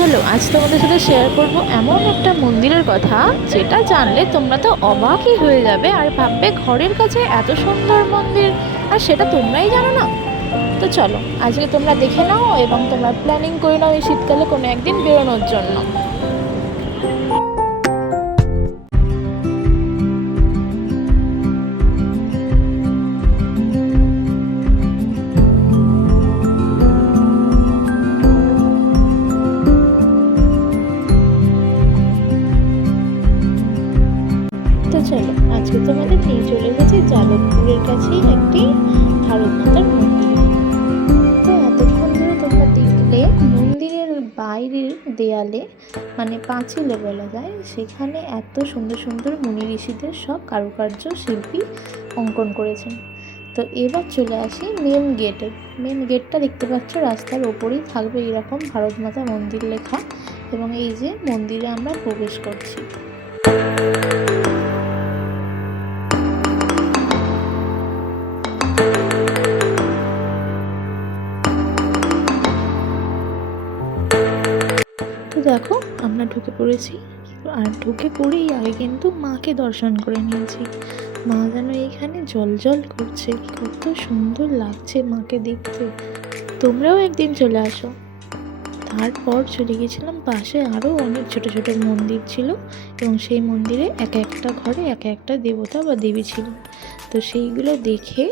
চলো আজ তোমাদের সাথে শেয়ার করব এমন একটা মন্দিরের কথা যেটা জানলে তোমরা তো অবাকই হয়ে যাবে আর ভাববে ঘরের কাছে এত সুন্দর মন্দির আর সেটা তোমরাই জানো না। তো চলো আজকে তোমরা দেখে নাও এবং তোমরা প্ল্যানিং করে নাও এই শীতকালে কোনো একদিন বেরোনোর জন্য। তো চলো আজকে তোমাদের নিয়ে চলে গেছি যাদবপুরের কাছেই একটি ভারত মাতার মন্দির। তো এতক্ষণ ধরে তোমরা দেখলে মন্দিরের বাইরের দেয়ালে মানে পাঁচিলে বলা যায়, সেখানে এত সুন্দর সুন্দর মুনি ঋষিদের সব কারুকার্য শিল্পী অঙ্কন করেছেন। তো এবার চলে আসি মেন গেটে। মেন গেটটা দেখতে পাচ্ছ রাস্তার ওপরেই থাকবে এরকম ভারত মাতা মন্দির লেখা, এবং এই যে মন্দিরে আমরা প্রবেশ করছি। তো দেখো আমরা ঢুকে পড়েছি, আর ঢুকে পড়েই আগে কিন্তু মাকে দর্শন করে নিয়েছি। মা যেন এইখানে জল করছে, কত সুন্দর লাগছে মাকে দেখতে। তোমরাও একদিন চলে আসো। তারপর চলে গেছিলাম পাশে আরও অনেক ছোট ছোট মন্দির ছিল, এবং সেই মন্দিরে এক একটা ঘরে এক একটা দেবতা বা দেবী ছিল। তো সেইগুলো দেখে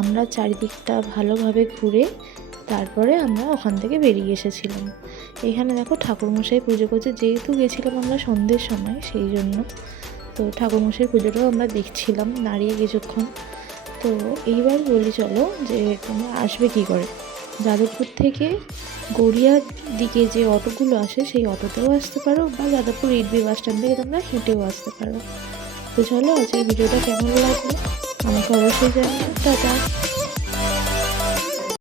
আমরা চারিদিকটা ভালোভাবে ঘুরে তারপরে আমরা ওখান থেকে বেরিয়ে এসেছিলাম। এখানে দেখো ঠাকুরমশাই পুজো করছে, যেহেতু গেছিলাম আমরা সন্ধ্যের সময় সেই জন্য। তো ঠাকুরমশাই পুজোটাও আমরা দেখছিলাম দাঁড়িয়ে কিছুক্ষণ। তো এইবার বলি চলো যে তোমরা আসবে কী করে। যাদবপুর থেকে গড়িয়ার দিকে যে অটোগুলো আসে সেই অটোতেও আসতে পারো, বা যাদবপুর ইডবি বাস স্ট্যান্ড থেকে তোমরা হেঁটেও আসতে পারো। তো চলো আজকে ভিডিওটা কেমন লাগলো আমাকে অবশ্যই জানাও। টাটা।